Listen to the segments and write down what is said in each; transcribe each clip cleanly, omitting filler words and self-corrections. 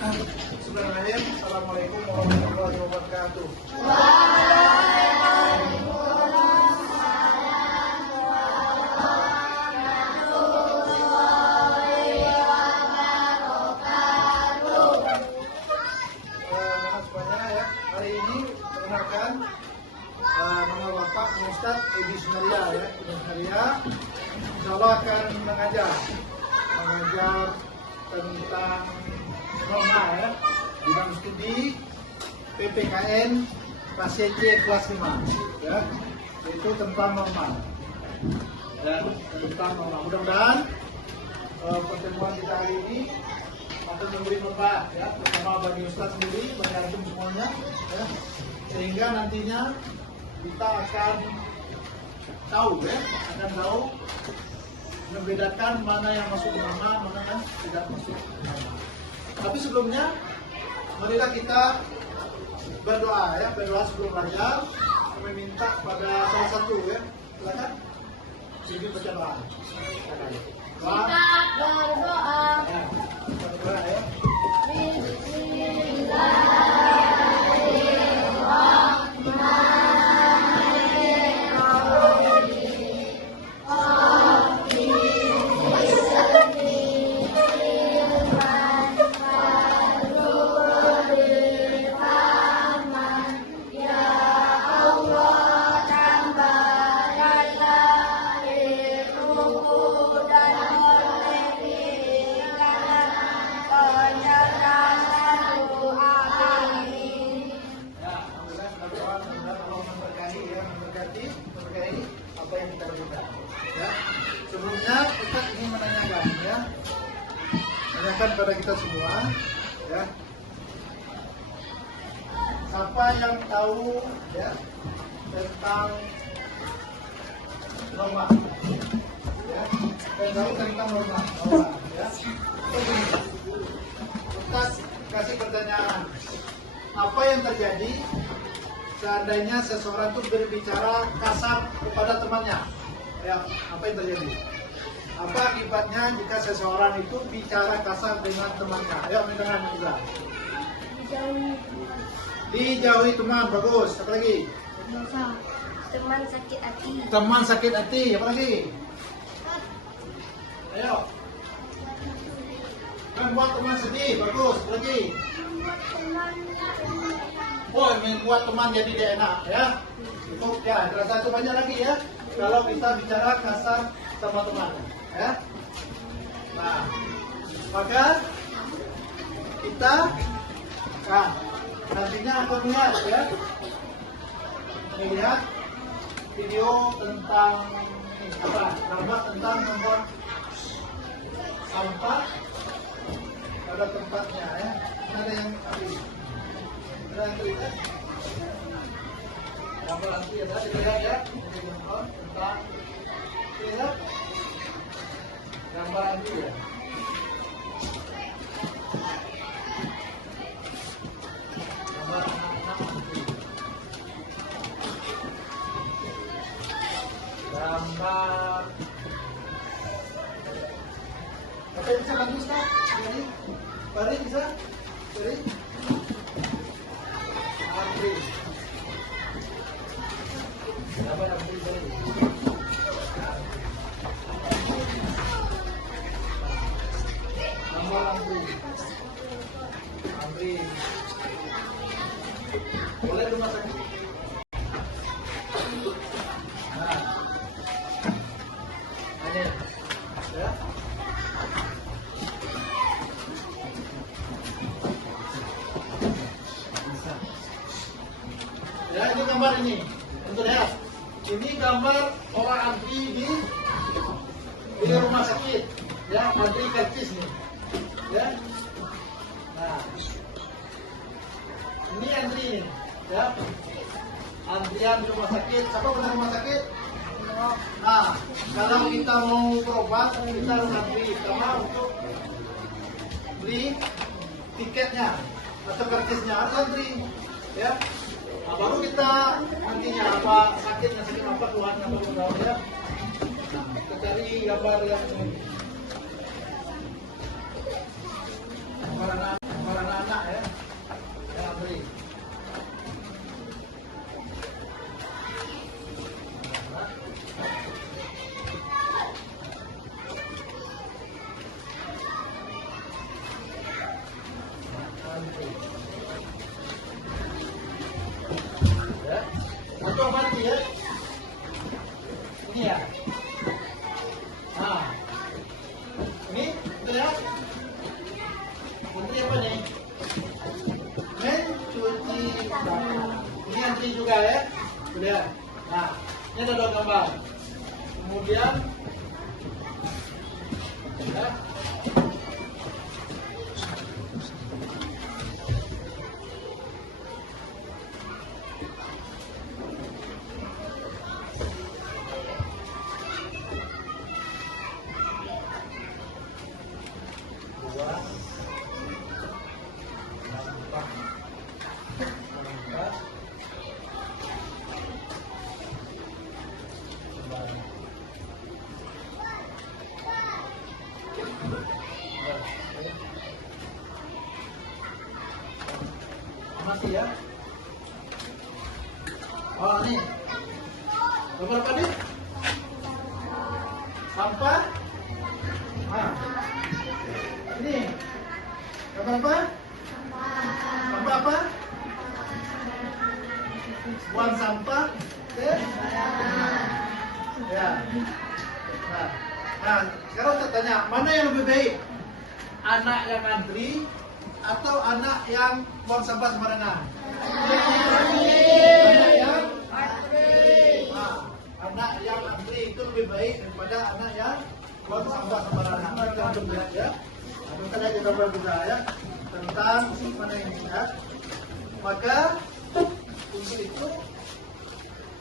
Bismillahirrahmanirrahim. Assalamualaikum warahmatullahi wabarakatuh. Semuanya ya. Hari ini perkenalkan nama Bapak Ustadz Edi Sunaria ya. Edi Sunaria insya Allah akan mengajar tentang norma ya, bidang studi PPKN kelas C kelas 5 ya, yaitu tentang norma dan tentang norma. Mudah-mudahan pertemuan kita hari ini akan memberi manfaat ya, terutama bagi Ustadz sendiri, bagi antum semuanya ya, sehingga nantinya kita akan tahu membedakan mana yang masuk norma, mana yang tidak masuk norma. Tapi sebelumnya, marilah kita berdoa ya, berdoa sebelum belajar. Kami minta pada salah satu ya, silakan. Jadi baca doa. Kita berdoa. Ya, kita berdoa ya. Apa yang kita lakukan ya. Sebelumnya kita ingin menanyakan ya, menanyakan pada kita semua ya, siapa yang tahu ya tentang norma ya, yang tahu tentang norma ya. Kita kasih pertanyaan, apa yang terjadi seandainya seseorang itu berbicara kasar kepada temannya, ya, apa yang terjadi? Apa akibatnya jika seseorang itu bicara kasar dengan temannya? Ayo, dengan juga. Dijauhi teman, bagus. Apa lagi? Teman sakit hati. Teman sakit hati, apa lagi? Ayo. Membuat teman sedih, bagus. Apa lagi? Oh, membuat teman jadi tidak enak ya. Itu ya, terasa itu banyak lagi ya. Kalau kita bicara kasar sama teman ya. Nah, maka kita nantinya akan melihat ya, melihat video tentang tentang membuang sampah pada tempatnya ya. Ada yang gambar nanti ya, dilihat ya, tentang lihat gambar nanti ya. Gambar anak-anak nanti. Gambar. Apa yang bisa bantu Ustaz? Jadi, Bari bisa? Bari? Antri. Apa antri tadi? Nomor antri. Antri. Boleh rumah sakit. Nah. Ini. Ya. Ya, ini gambar ini. Untuk lihat. Ini gambar orang antri di rumah sakit. Ya, antri karcis nih. Ya. Nah. Ini antri ini. Ya. Antrian rumah sakit. Siapa pernah rumah sakit? Nah, kalau kita mau berobat, kita harus antri sama untuk beli tiketnya atau karcisnya, harus antri. Ya. Nah, baru kita nantinya apa sakitnya, sakit apa keluhan apa keluhan ya. Kita cari gambar yang gambar anak kemudian ya. Masih ya. Oh ini. Nomor apa nih? Sampah. Nah. Ini. Nomor apa? Sampah apa? Buang sampah. Oke. Ya. Nah, sekarang saya tanya, mana yang lebih baik? Anak yang antri atau anak yang buang sampah sembarangan? Anak yang antri. Nah, anak yang antri itu lebih baik daripada anak yang buang sampah sembarangan. Kita belajar ya. Kita juga belajar ya tentang mana ini ya. Maka untuk itu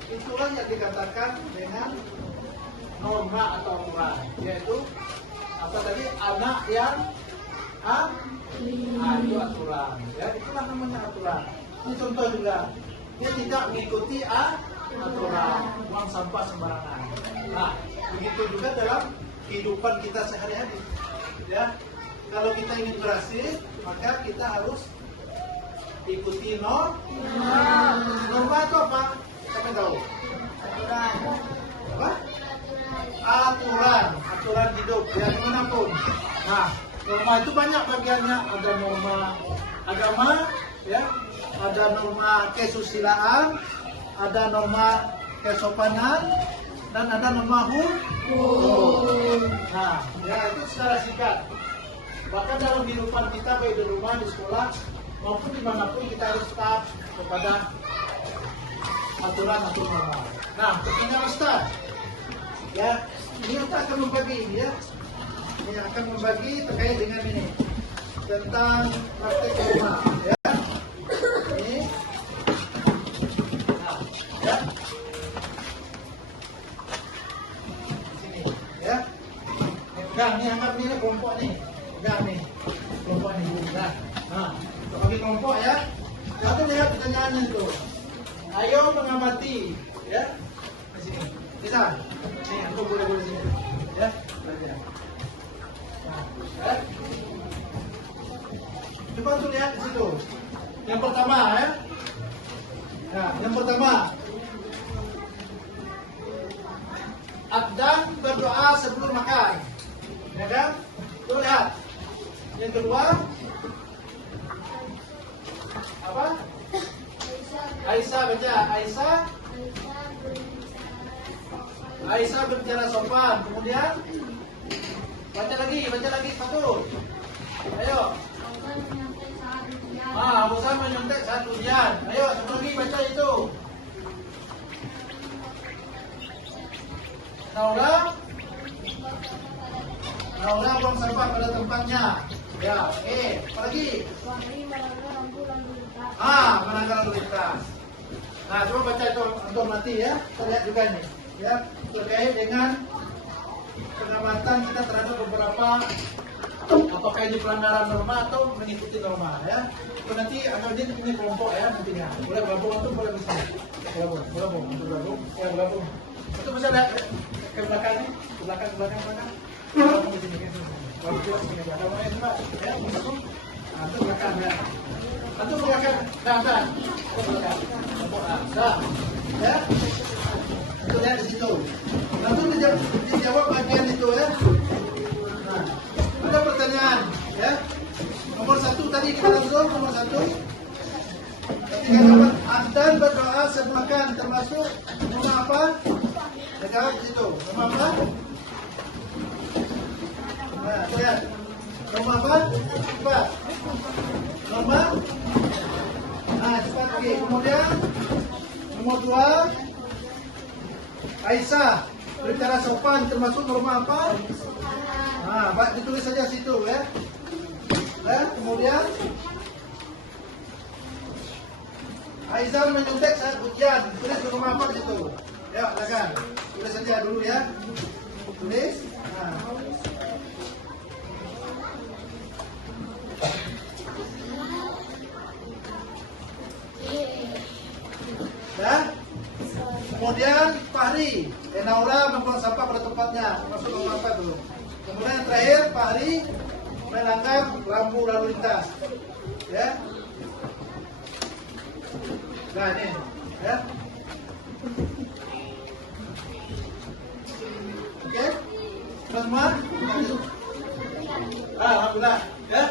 itulah yang dikatakan dengan norma atau aturan, yaitu apa tadi, anak yang itu aturan ya, itulah namanya aturan. Ini contoh juga, dia tidak mengikuti aturan buang sampah sembarangan. Nah, begitu juga dalam kehidupan kita sehari-hari ya. Kalau kita ingin berhasil, maka kita harus ikuti norma. Norma itu apa? Siapa tahu? Aturan. Apa? Aturan hidup ya, dimanapun. Nah, norma itu banyak bagiannya. Ada norma agama, ya, ada norma kesusilaan, ada norma kesopanan, dan ada norma hukum. Nah, ya itu secara singkat. Bahkan dalam kehidupan kita, baik di rumah, di sekolah, maupun dimanapun, kita harus taat kepada aturan atau norma. Nah, pertanyaan Ustaz, ya, ini kita akan membagi ini ya. Ini akan membagi terkait dengan ini tentang praktek rumah ya. Ini nah, ya. Sini ya. Pegang nih, anggap ini kelompok nih. Pegang nih. Kelompok nih. Nah, kita bagi kelompok ya. Satu lihat pertanyaannya itu. Ayo mengamati ya. Di sini. Bisa? Nih, aku boleh sini. Ya, belajar. Nah, ya. Coba tuh lihat di situ. Yang pertama ya. Nah, yang pertama. Adhan berdoa sebelum makan. Ya kan? Tuh lihat. Yang kedua. Apa? Aisyah baca. Aisyah berbicara sopan. Kemudian baca lagi satu. Ayo. Abu Bakar menyontek saat ujian. Ayo, satu lagi baca itu. Naura buang sampah pada tempatnya. Ya, oke. Apa lagi? Melanggar lalu lintas. Nah, coba baca itu untuk mati ya. Kita lihat juga nih. Ya, terkait dengan pengamatan kita terhadap beberapa, apakah ini pelanggaran norma atau mengikuti norma ya. Nanti akan jadi ini kelompok ya nantinya. Boleh bergabung atau boleh bisa. Bergabung. Boleh bergabung. Itu bisa lihat ke belakang ini, ke belakang. Bergabung di sini kan. Kalau jelas ini ada mana juga ya, bergabung. Nah, itu belakang ya. Itu belakang. Nah. Itu belakang. Nah, ya. Itu lihat di situ. Lalu dijawab bagian itu ya. Nah, ada pertanyaan ya. Nomor satu tadi kita langsung nomor satu. Ketika dapat adhan berdoa sebelum makan termasuk nomor apa? Jawab di situ. Nomor apa? Nah, lihat. Nomor apa? Cepat. Nomor. Nah, cepat lagi. Kemudian nomor 2. Aisyah berbicara Cara sopan termasuk norma apa? Nah, ditulis saja situ ya. Kemudian Aizal menyuntik saat ujian. Tulis norma apa di situ? Ya, silakan. Tulis saja dulu ya. Tulis. Nah. Ya. Kemudian Fahri, Naura membuang sampah pada tempatnya. Masuk ke apa dulu. Kemudian yang terakhir Fahri melanggar rambu lalu lintas. Ya. Nah ini, ya. Oke, sudah semua? Alhamdulillah, ya.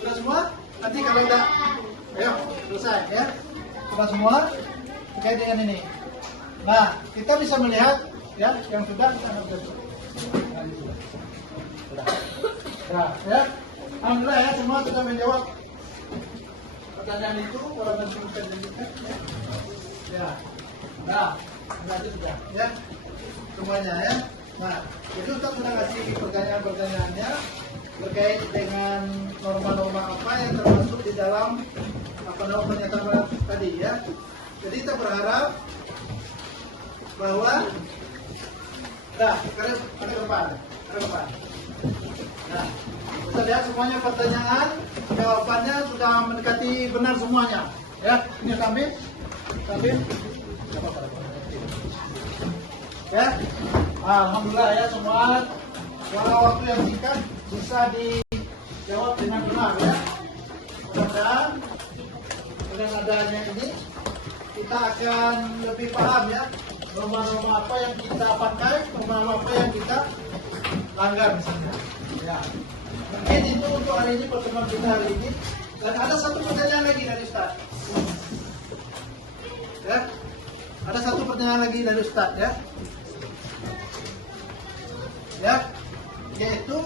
Sudah semua? Nanti kalau tidak, ayo selesai, ya. Sudah semua? Terkait dengan ini. Nah, kita bisa melihat, ya, yang sudah kita ambil. Nah, ya. Alhamdulillah ya, semua sudah menjawab pertanyaan itu. Kalau nanti bisa dilanjutkan, ya. Nah, itu sudah, ya. Semuanya ya. Nah, itu Ustaz sudah kasih pertanyaan-pertanyaannya terkait dengan norma-norma apa yang termasuk di dalam apa namanya pernyataan tadi ya. Jadi kita berharap bahwa ada ke depan. Nah, kita lihat semuanya pertanyaan, jawabannya sudah mendekati benar semuanya. Ya, ini sambil. Ya, alhamdulillah ya semua. Walau waktu yang singkat bisa dijawab dengan benar ya. Mudah-mudahan dengan adanya ini kita akan lebih paham ya norma-norma apa yang kita pakai, norma-norma apa yang kita langgar misalnya. Ya, mungkin itu untuk hari ini pertemuan kita hari ini. Dan ada satu pertanyaan lagi dari Ustaz. Ya, ada satu pertanyaan lagi dari Ustaz ya. Ya, yaitu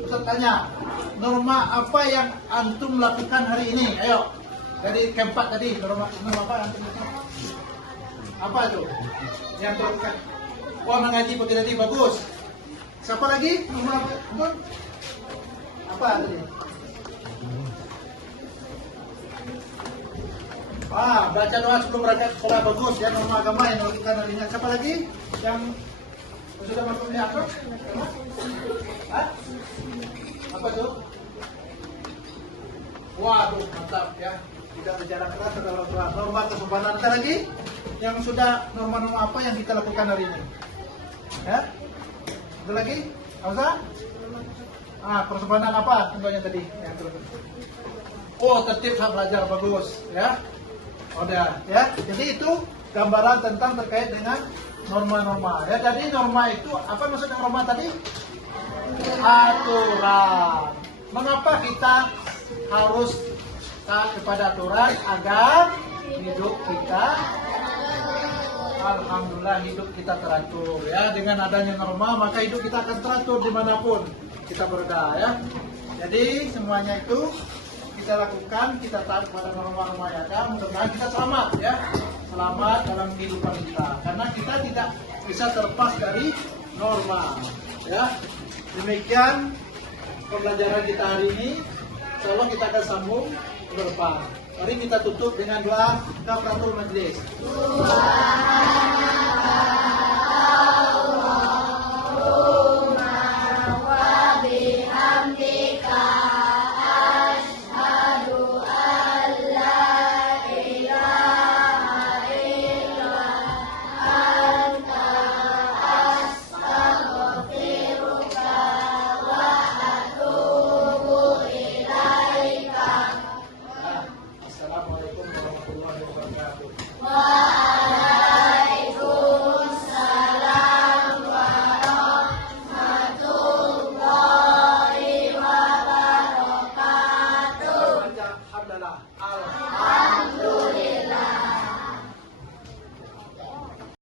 Ustaz tanya, norma apa yang antum lakukan hari ini? Ayo, dari keempat tadi, norma apa yang antum lakukan? Apa itu? Yang terlakukan? Wah, mengaji pagi tadi bagus. Siapa lagi? Norma apa? Apa tadi? Baca doa sebelum berangkat sekolah bagus ya, norma agama yang dilakukan hari ini. Siapa lagi? Yang sudah masuk di akar? Apa tuh? Waduh, mantap ya. Tidak bicara keras atau keras. Norma kesopanan. Ada lagi yang sudah norma-norma apa yang kita lakukan hari ini? Ya? Ada lagi? Apa? Kesopanan apa? Contohnya tadi yang terus. Oh, tertib saat belajar bagus ya. Udah ya. Jadi itu gambaran tentang terkait dengan norma-norma ya. Jadi norma itu apa maksudnya norma tadi? Aturan. Mengapa kita harus taat kepada aturan? Agar hidup kita, alhamdulillah hidup kita teratur ya. Dengan adanya norma maka hidup kita akan teratur dimanapun kita berada ya. Jadi semuanya itu kita lakukan, kita taat kepada norma-norma yang ada, mudah-mudahan kita selamat ya, selamat dalam kehidupan kita, karena kita tidak bisa terlepas dari norma ya. Demikian pembelajaran kita hari ini, insyaallah kita akan sambung ke depan. Mari kita tutup dengan doa kafaratul majlis. Alhamdulillah.